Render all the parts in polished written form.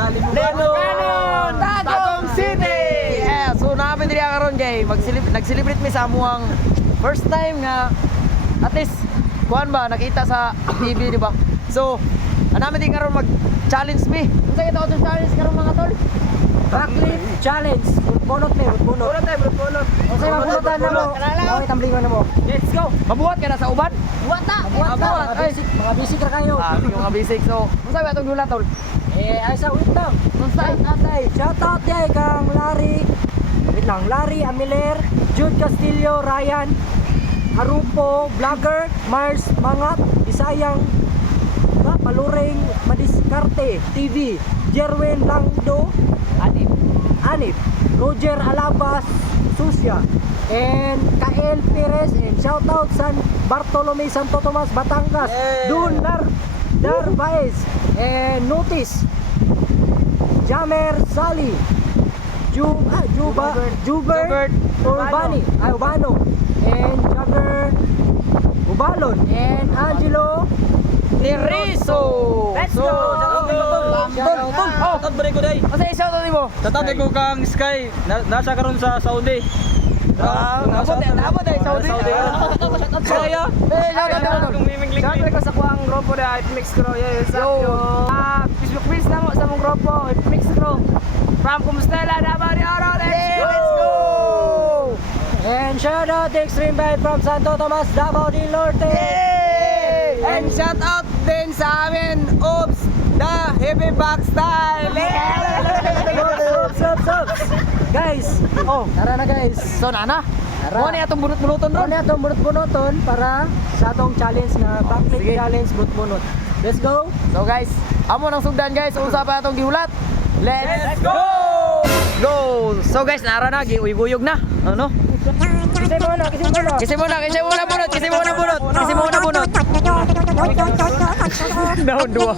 sa Limuganon, Tagum City. Yeah, so namin diri karon kay nag-celebrate mi sa amuang first time nga at least kuan ba nakita sa TV di ba? So namin din karon mag-challenge mi. Unsa kita auto challenge karon mga tol? Backflip challenge. Bunot ni, bunot. Bunot. Unsa yung mabunutan na mo? Okay, tamblingan na mo. Let's go. Mabuhat ka na sa uban? Buhat na. Mga basic ra kayo. Yung mga basic. So, unsa ba itong dula tol? Ay sa wait lang. Atay, shout out yay kang Larry. Wait lang, Larry Amiler, Jude Castillo, Ryan Arupo, Vlogger, Mars Mangat, Isayang Paluring, Madiskarte TV, Jerwin Langdo, Anip, Roger Alabas, Susya, and Kael Perez, and shout out San Bartolome, Santo Tomas, Batangas, Dun Darvaez, and Notice, Jamer Sali, Jubert Urbano, and Jagger Ubalon, and Angelo Neriso. Let's go! Tatad balik ko day. Asa isa to nimo? Tatad ko kang Sky. Nasa karon sa Saudi. Nabot ay Saudi. Kaya. Shout out to Siyempre ko sa kuang grupo na Mix Crew. Yes, Facebook page na mo sa mong grupo, Mix Crew. From Compostela, Davao de Oro. Let's go! And shout out to Extreme Bite from Santo Tomas, Davao del Norte. And shout out din sa amin, Oops, the Heavy Back Style. Subs. Guys, tara na guys. So nana, Tara. mo ni atong bunot-bunuton ron. Ano na itong bunot-bunoton para sa atong challenge na backflip sige. challenge bunot-bunot. Let's go! So guys, amo nang sugdan guys, unsa pa atong gihulat? Let's go! Go! So guys, nara na giuyog na. Ano? Kasi mo na. Kisi mo na bunot. Daon dua.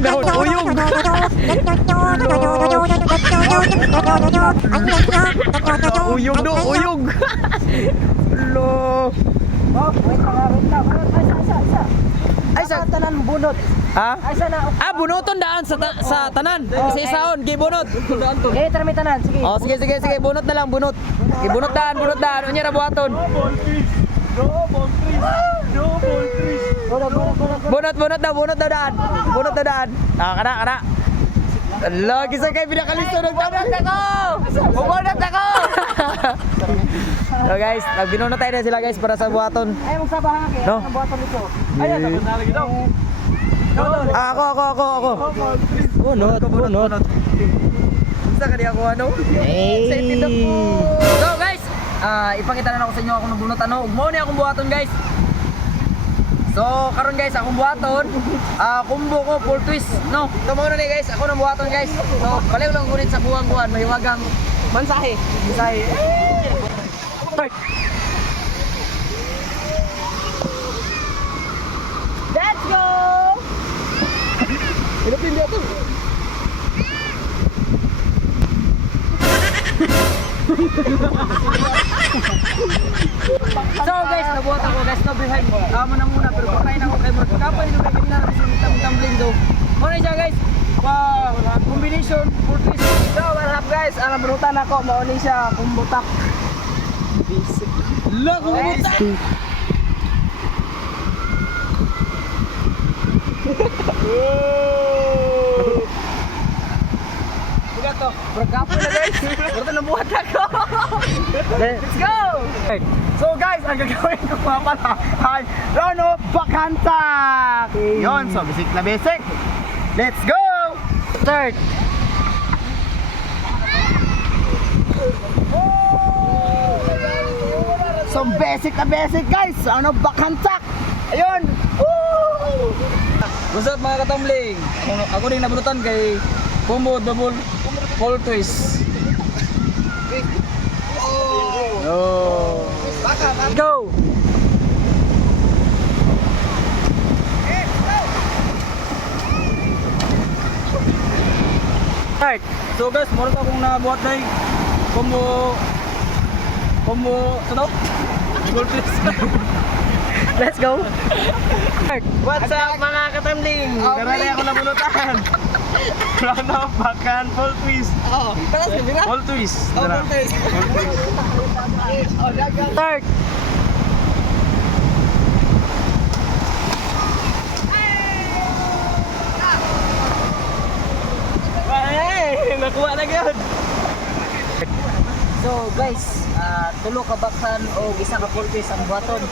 Daon uyog. Uyog do, uyog. Lo. Wait lang. Ay, sa tanan bunot. Ha? Ay, sa na. Bunuton daan sa tanan. Sa isaon, gibunot. Tarmi tanan. Sige. Oh, sige, bunot na lang, bunot. Bunot daan. Unya ra buhaton. Bunot daw daan. Kana. Lagi sa kay pinakalisto ng tanan ako. Bunot ako. So guys, nagbinunot tayo na sila guys para sa buhaton. Ay, magsabahan ka. No. Ang buhaton dito. Ayan, tapos nalagi daw. Ako. Bunot. Basta ka di ako ano? Excited ako. So guys, ipakita na ako sa inyo ako ng bunot ano. Ugmo ni akong buhaton guys. So karon guys, akong buhaton, combo ko full twist, no. Tamo na ni guys, ako nang buhaton guys. So baliw lang gunit sa buwang-buwan, mahiwagang mensahe. Start. Let's go! Ilapin dia tu. So guys, nabuhat ako guys, no behind. Tama na muna pero pakain ako kay Mark. Kapay nito kay na sa tumbling do. Ano siya guys? Combination full twist. So, what's up guys? Ang bunutan ako, mauni siya kumbutak. Lago mo ta. Buka to. Berkapoy na guys. Berta nabuhat ako. Let's go! So guys, ang gagawin ko nga pala ay Rono Bakantak. Yon, so basic na basic. Let's go! Start. So basic na basic guys. Ano Bakantak? Ayun. Woo! What's up mga katambling? Ako din nabunutan kay combo double full twist. Oh. Go! Start. So guys, meron akong nabuhat na combo sa daw? Full twist. Let's go. What's up mga katamling? Karali ako nabunutan. Run off, backhand, full twist. Full twist. Dara. Start. Ay, nakuha na gyud. So guys, tulo ka bakhan o isa ka full twist ang buhaton.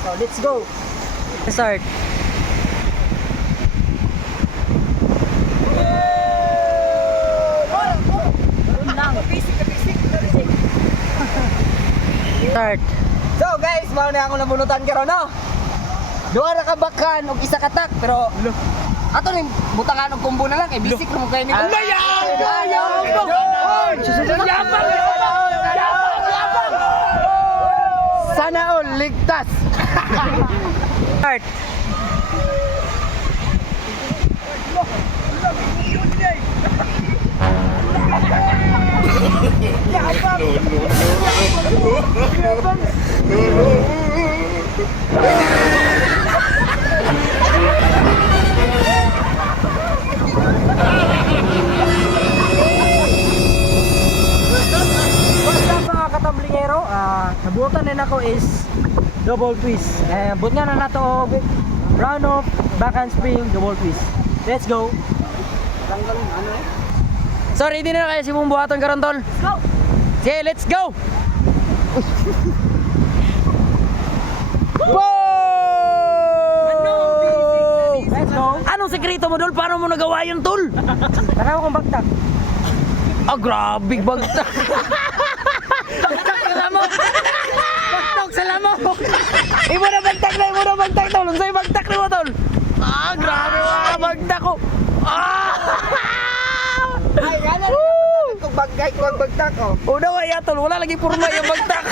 So let's go. Start. Start. So guys, mao na ako nabunutan karon no. Duha ra ka bakhan ug isa ka tak pero ato ning butangan og combo na lang kay bisik mo kay nila. Sana all ligtas. Start. What's up mga katamblingero? Nabutan din ako is double twist. But nga na nato og round off, back handspring, double twist. Let's go. Sorry, hindi na kaya si mong buhaton karon tol. Let's go. Sige, let's go. Let's go. Anong sekreto mo dol? Paano mo nagawa yun tol? Tanaw kong bagtak. Ah, grabe bagtak. Bagtak sa lamok. Bagtak sa lamok. Imo na bagtak tol. Unsay bagtak ni mo tol? Ah, grabe mga bagtak ko. Ah! Ay, gana kung bagay ko ang bagtak ko. Una wa ya tol, wala lagi purma yung bagtak.